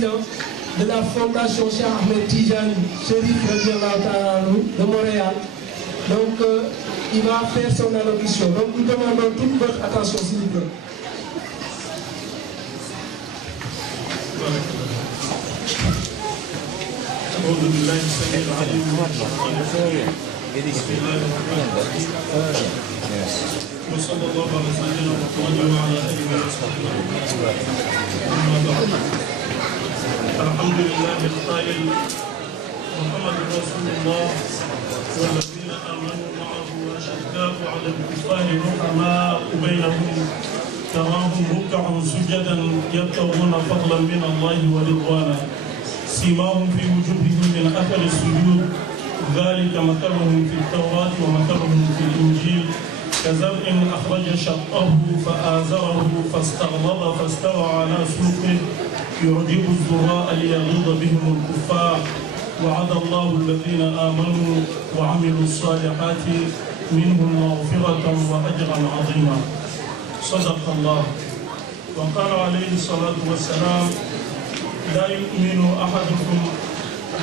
président de la fondation Cheikh Ahmed Tidiane Chérif de Montréal. Donc, il va faire son allocution. Donc, nous demandons toute votre attention, s'il vous plaît. وصلى الله على سيدنا محمد وعلى اله وصحبه اما بعد الحمد لله القائل محمد رسول الله والذين امنوا معه اشداء على الكفار رحماء بينهم تراهم ركعا سجدا يبتغون فضلا من الله ورضوانا سيماهم في وجوههم من اثر السجود ذلك مثلهم في التوراه ومثلهم في الانجيل كزرع أخرج شطه فآزره فاستغلظ فاستوى على سوقه يعجب الزراء ليغيظ بهم الكفار وعد الله الذين آمنوا وعملوا الصالحات منهم مغفرة وأجرا عظيما صدق الله وقال عليه الصلاة والسلام لا يؤمن أحدكم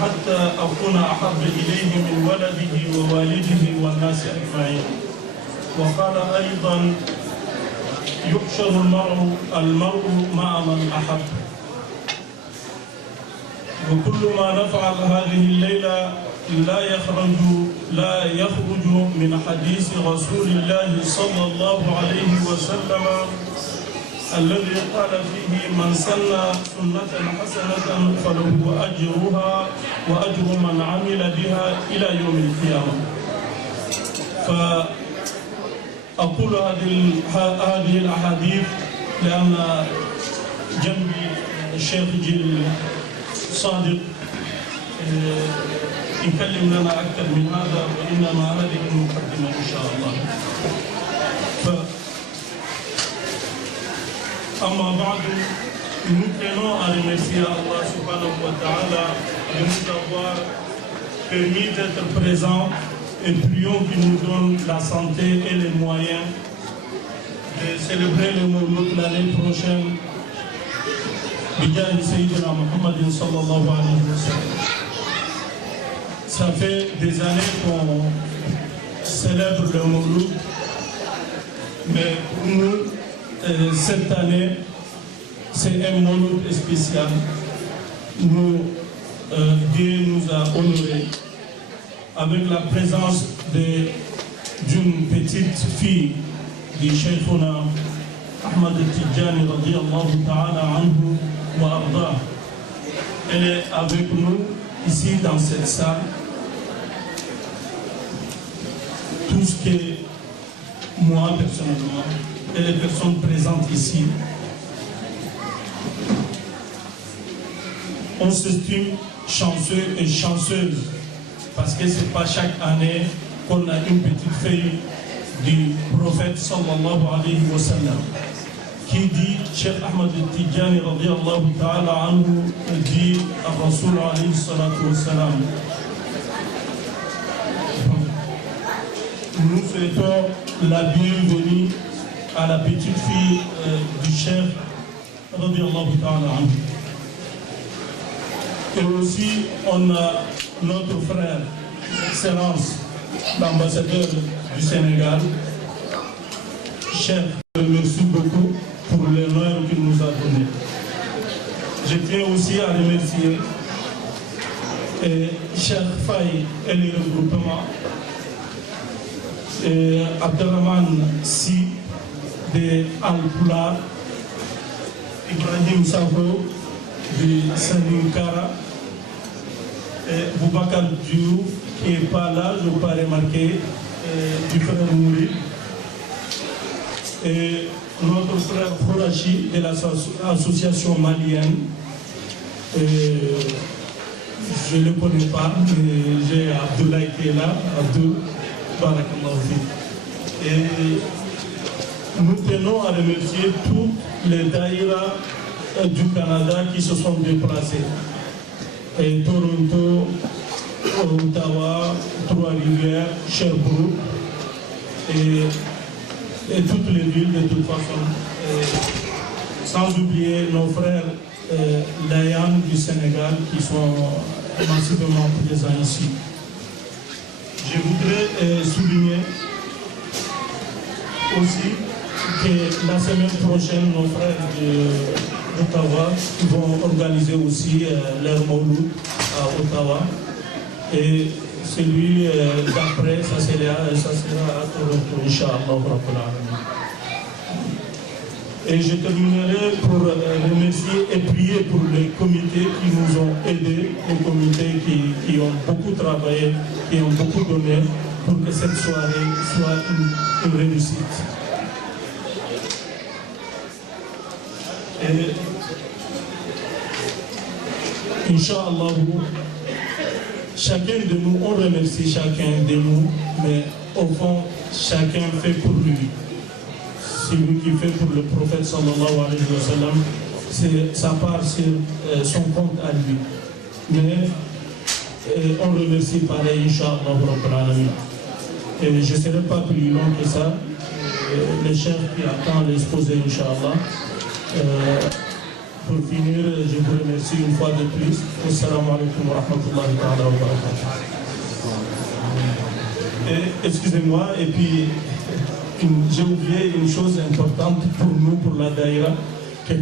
حتى أكون أحب إليه من ولده ووالده والناس أجمعين وقال أيضا يحشر المرء مع من أحب وكل ما نفعل هذه الليلة لا يخرج من حديث رسول الله صلى الله عليه وسلم الذي قال فيه من سن سنة حسنة فله أجرها وأجر من عمل بها إلى يوم القيامة. أقول هذه الأحاديث لأن جنبي الشيخ جيل صادق يكلم لنا أكثر من هذا وإنما هذه المقدمة إن شاء الله. أما بعد nous tenons à remercier Allah subhanahu wa ta'ala de nous avoir permis d'être présents et prions qu'il nous donne la santé et les moyens de célébrer le Mawlud l'année prochaine. Bijahi Sayyidina Muhammadin sallallahu alayhi wa sallam. Ça fait des années qu'on célèbre le Mawlud, mais pour nous, cette année, c'est un Mawlud spécial. Dieu nous a honorés avec la présence d'une petite fille du Cheikhouna Ahmad Tidjani radiyallahu ta'ala anhu wa arda. Elle est avec nous ici dans cette salle. Tout ce que moi personnellement et les personnes présentes ici, on s'estime chanceux et chanceuse parce que ce n'est pas chaque année qu'on a une petite fille du prophète sallallahu alayhi wa sallam qui dit, Cheikh Ahmad Tidjani radiyallahu ta'ala anhu dit à Rasul alayhi salatu wa salam. Nous souhaitons la bienvenue à la petite fille du Cheikh radiyallahu ta'ala anhu. Et aussi, on a notre frère, Excellence, l'ambassadeur du Sénégal. Chef, merci beaucoup pour l'honneur qu'il nous a donné. Je tiens aussi à remercier Cheikh Faye et le regroupement, Abdelrahman Si de Al-Poula, Ibrahim Savo de Saninkara, et Boubacar Diouf qui n'est pas là, je n'ai pas remarqué, du frère Mouri, et notre frère Khourachi de l'association malienne. Je ne le connais pas, mais j'ai Abdoulaye qui est là, Abdou, Barakallahu fi. Et nous tenons à remercier tous les daïras du Canada qui se sont déplacés. Et Toronto, Ottawa, Trois-Rivières, Sherbrooke et toutes les villes de toute façon. Sans oublier nos frères l'AYAM du Sénégal qui sont massivement présents ici. Je voudrais souligner aussi que la semaine prochaine, nos frères d'Ottawa vont organiser aussi leur Mouloud à Ottawa. Et celui d'après, ça sera à Toronto, Inch'Allah. Et je terminerai pour remercier et prier pour les comités qui nous ont aidés, les comités qui ont beaucoup travaillé, qui ont beaucoup donné pour que cette soirée soit une réussite. Et Inch'Allah, chacun de nous, on remercie chacun de nous, mais au fond, chacun fait pour lui. Celui qui fait pour le prophète sallallahu alayhi wa sallam, ça part sur son compte à lui. Mais on remercie pareil, Inch'Allah. Et je ne serai pas plus long que ça. Le chef qui attend l'exposé, Inch'Allah. Pour finir, je vous remercie une fois de plus. Assalamu alaikum wa rahmatullahi wa barakatuh. Excusez-moi, et puis j'ai oublié une chose importante pour nous, pour la Daïra, que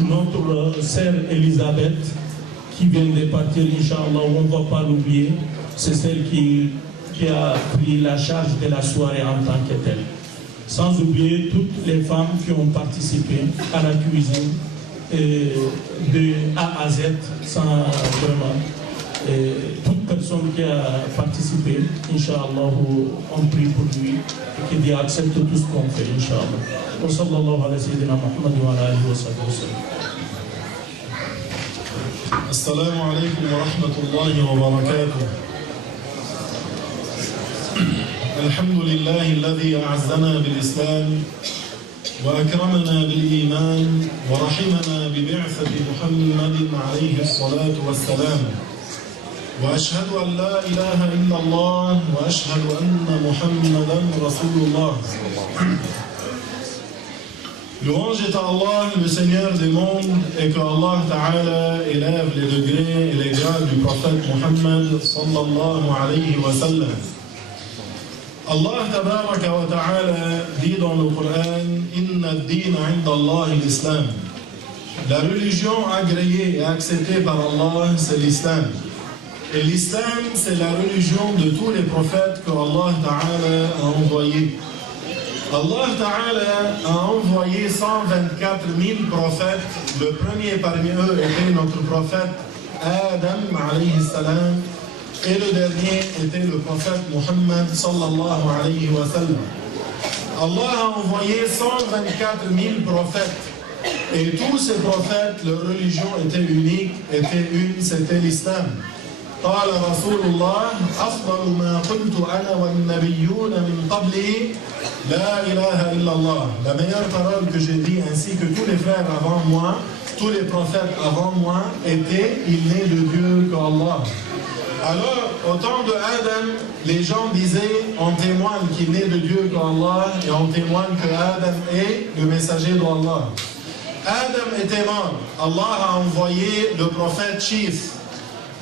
notre sœur Elisabeth, qui vient de partir, Inch'Allah, on ne va pas l'oublier, c'est celle qui a pris la charge de la soirée en tant que telle. Sans oublier toutes les femmes qui ont participé à la cuisine, de A à Z, sans vraiment. Toute personne qui a participé, Inch'Allah, on prie pour lui et qu'il accepte tout ce qu'on fait, Inch'Allah. Wa sallallahu ala sayyidina Muhammad wa ala alihi wa sallam. Assalamu alaikum wa rahmatullahi wa barakatuh. Alhamdulillahi alladhi a'azzana bil-Islam وأكرمنا بالإيمان ورحمنا ببعثة محمد عليه الصلاة والسلام وأشهد أن لا إله إلا الله وأشهد أن محمدا رسول الله. Louange est à Allah, le Seigneur des mondes, et que Allah Ta'ala élève les degrés et les grades du prophète Muhammad sallallahu alayhi wa sallam. Allah tabaraka wa ta'ala dit dans le Coran Inna ad-din 'inda Allah l'islam. La religion agréée et acceptée par Allah, c'est l'islam. Et l'islam, c'est la religion de tous les prophètes que Allah Ta'ala a envoyés. Allah Ta'ala a envoyé 124 000 prophètes. Le premier parmi eux était notre prophète Adam alayhi salam. Et le dernier était le prophète Muhammad sallallahu alayhi wa sallam. Allah a envoyé 124 000 prophètes. Et tous ces prophètes, leur religion était unique, était une, c'était l'islam. قال رسول الله أفضل ما قلت أنا والنبيون من قبلي لا إله إلا الله. La meilleure parole que j'ai dit ainsi que tous les frères avant moi, tous les prophètes avant moi étaient, il n'est de Dieu qu'Allah. Alors, au temps de Adam, les gens disaient, on témoigne qu'il n'est de Dieu qu'Allah et on témoigne que Adam est le messager d'Allah. Adam était mort. Allah a envoyé le prophète Chif.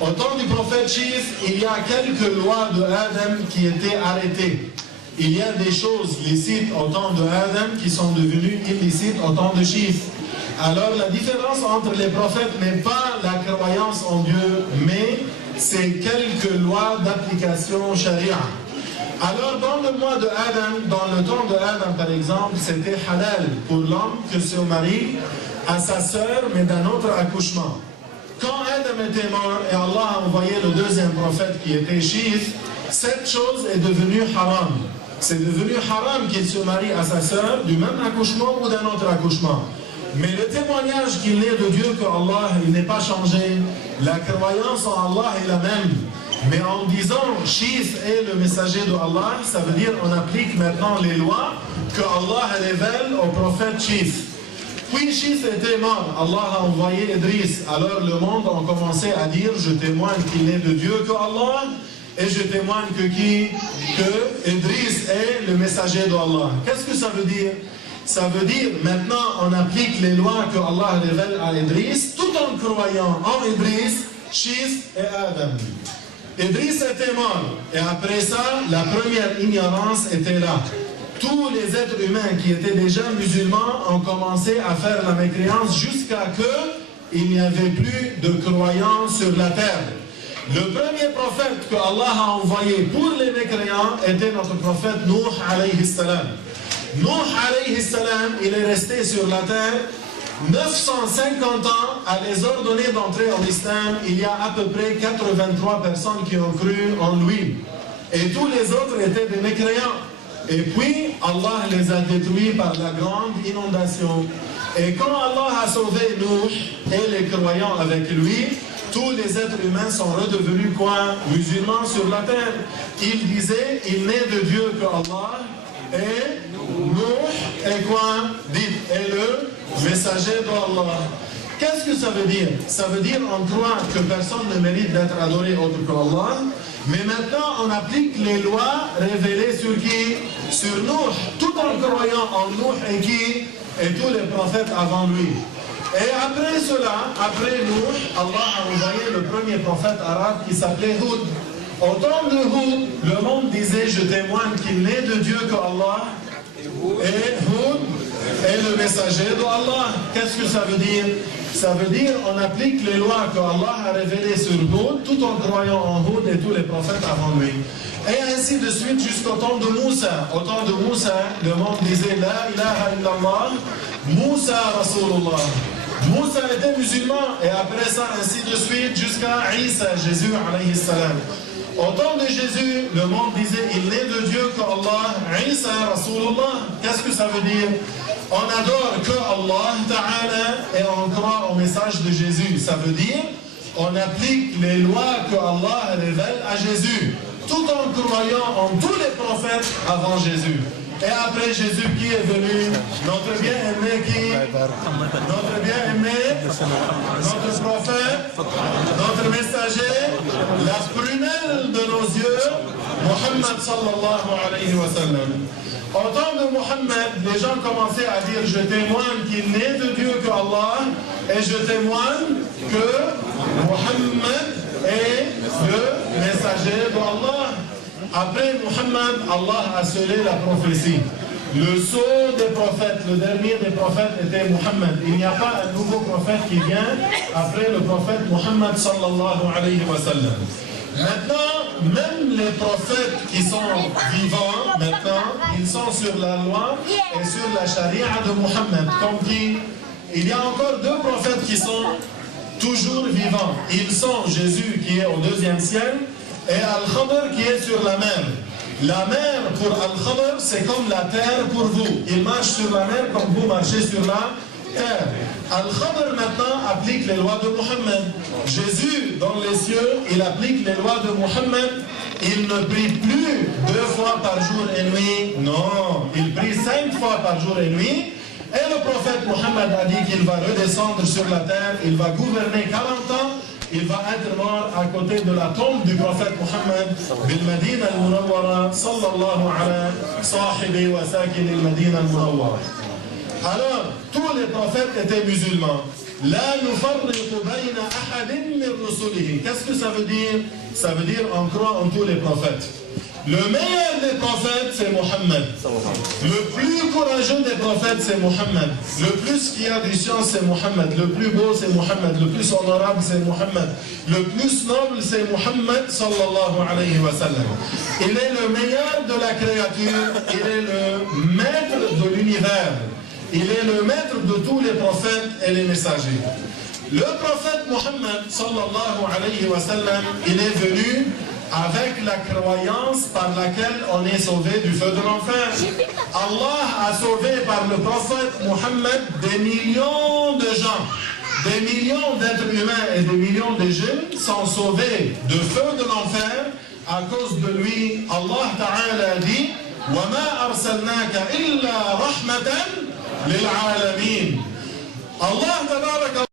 Au temps du prophète Chif, il y a quelques lois de Adam qui étaient arrêtées. Il y a des choses licites au temps de Adam qui sont devenues illicites au temps de Chif. Alors, la différence entre les prophètes n'est pas la croyance en Dieu, mais c'est quelques lois d'application charia. Alors, dans le mois de Adam, dans le temps de Adam, par exemple, c'était halal pour l'homme que se marie à sa sœur, mais d'un autre accouchement. Quand Adam était mort et Allah a envoyé le deuxième prophète qui était Chif, cette chose est devenue haram. C'est devenu haram qu'il se marie à sa sœur du même accouchement ou d'un autre accouchement. Mais le témoignage qu'il n'est de Dieu qu'Allah, il n'est pas changé. La croyance en Allah est la même. Mais en disant Chif est le messager de Allah, ça veut dire qu'on applique maintenant les lois que Allah révèle au prophète Chif. Puis Chif était mort, Allah a envoyé Idris. Alors le monde a commencé à dire je témoigne qu'il n'est de Dieu qu'Allah et je témoigne que Idris est le messager d'Allah. Qu'est-ce que ça veut dire? Ça veut dire, maintenant, on applique les lois que Allah révèle à Idriss, tout en croyant en Idriss, Shis et Adam. Idriss était mort, et après ça, la première ignorance était là. Tous les êtres humains qui étaient déjà musulmans ont commencé à faire la mécréance jusqu'à ce qu'il n'y avait plus de croyants sur la terre. Le premier prophète que Allah a envoyé pour les mécréants était notre prophète Nuh alayhi salam. Nuh alayhi salam, il est resté sur la terre 950 ans à les ordonner d'entrer en islam. Il y a à peu près 83 personnes qui ont cru en lui. Et tous les autres étaient des mécréants. Et puis, Allah les a détruits par la grande inondation. Et quand Allah a sauvé Nuh et les croyants avec lui, tous les êtres humains sont redevenus quoi? Musulmans sur la terre. Il disait, il n'est de Dieu que Allah, et Nuh est quoi? Dites, est le messager d'Allah. Qu'est-ce que ça veut dire? Ça veut dire en croit que personne ne mérite d'être adoré autre qu'Allah. Mais maintenant, on applique les lois révélées sur qui? Sur Nuh, tout en croyant en Nuh et qui? Et tous les prophètes avant lui. Et après cela, après Nuh, Allah a envoyé le premier prophète arabe qui s'appelait Hud. Au temps de Hud, le monde disait, je témoigne qu'il n'est de Dieu que Allah. Et Hud est le messager d'Allah. Qu'est-ce que ça veut dire? Ça veut dire on applique les lois que Allah a révélées sur Hud tout en croyant en Hud et tous les prophètes avant lui. Et ainsi de suite jusqu'au temps de Moussa. Au temps de Moussa, le monde disait La ilaha illallah, Moussa Rasulullah. Moussa était musulman et après ça, ainsi de suite jusqu'à Isa, Jésus alayhi salam. Au temps de Jésus, le monde disait il n'est de Dieu qu'Allah, Isa Rasulullah. Qu'est-ce que ça veut dire? On adore que Allah Ta'ala et on croit au message de Jésus. Ça veut dire on applique les lois que Allah révèle à Jésus, tout en croyant en tous les prophètes avant Jésus. Et après Jésus qui est venu, notre bien-aimé qui? Notre bien-aimé, notre prophète, notre messager, la prunelle de nos yeux, Muhammad sallallahu alayhi wa sallam. Au temps de Muhammad, les gens commençaient à dire je témoigne qu'il n'est de Dieu que Allah et je témoigne que Muhammad est le messager d'Allah. Après Muhammad, Allah a scellé la prophétie. Le sceau des prophètes, le dernier des prophètes était Muhammad. Il n'y a pas un nouveau prophète qui vient après le prophète Muhammad sallallahu alayhi wa sallam. Maintenant, même les prophètes qui sont vivants, maintenant, ils sont sur la loi et sur la charia de Muhammad. Comme dit, il y a encore deux prophètes qui sont toujours vivants. Ils sont Jésus qui est au 2e ciel et Al-Khadr qui est sur la mer. La mer pour Al-Khadr, c'est comme la terre pour vous. Il marche sur la mer comme vous marchez sur la terre. Al-Khadr maintenant applique les lois de Muhammad. Jésus, dans les cieux, il applique les lois de Muhammad. Il ne prie plus 2 fois par jour et nuit. Non, il prie 5 fois par jour et nuit. Et le prophète Muhammad a dit qu'il va redescendre sur la terre. Il va gouverner 40 ans. Il va être mort à côté de la tombe du prophète Muhammad bil Madina al-Munawwara sallallahu ala sahibi wa sakin al-Madina al-Munawwara. Alors, tous les prophètes étaient musulmans. La nufarriqu bayna ahadin min rusulihi. Qu'est-ce que ça veut dire? Ça veut dire on croit en tous les prophètes. Le meilleur des prophètes, c'est Muhammad. Le plus courageux des prophètes, c'est Muhammad. Le plus qui a du science, c'est Muhammad. Le plus beau, c'est Muhammad. Le plus honorable, c'est Muhammad. Le plus noble, c'est Muhammad sallallahu alayhi wa sallam. Il est le meilleur de la créature. Il est le maître de l'univers. Il est le maître de tous les prophètes et les messagers. Le prophète Muhammad sallallahu alayhi wa sallam, il est venu avec la croyance par laquelle on est sauvé du feu de l'enfer. Allah a sauvé par le prophète Muhammad des millions de gens. Des millions d'êtres humains et des millions de djinns sont sauvés de feu de l'enfer à cause de lui. Allah Ta'ala dit وَمَا أَرْسَلْنَاكَ إِلَّا رَحْمَةً لِلْعَالَمِينَ. Allah Tabaraka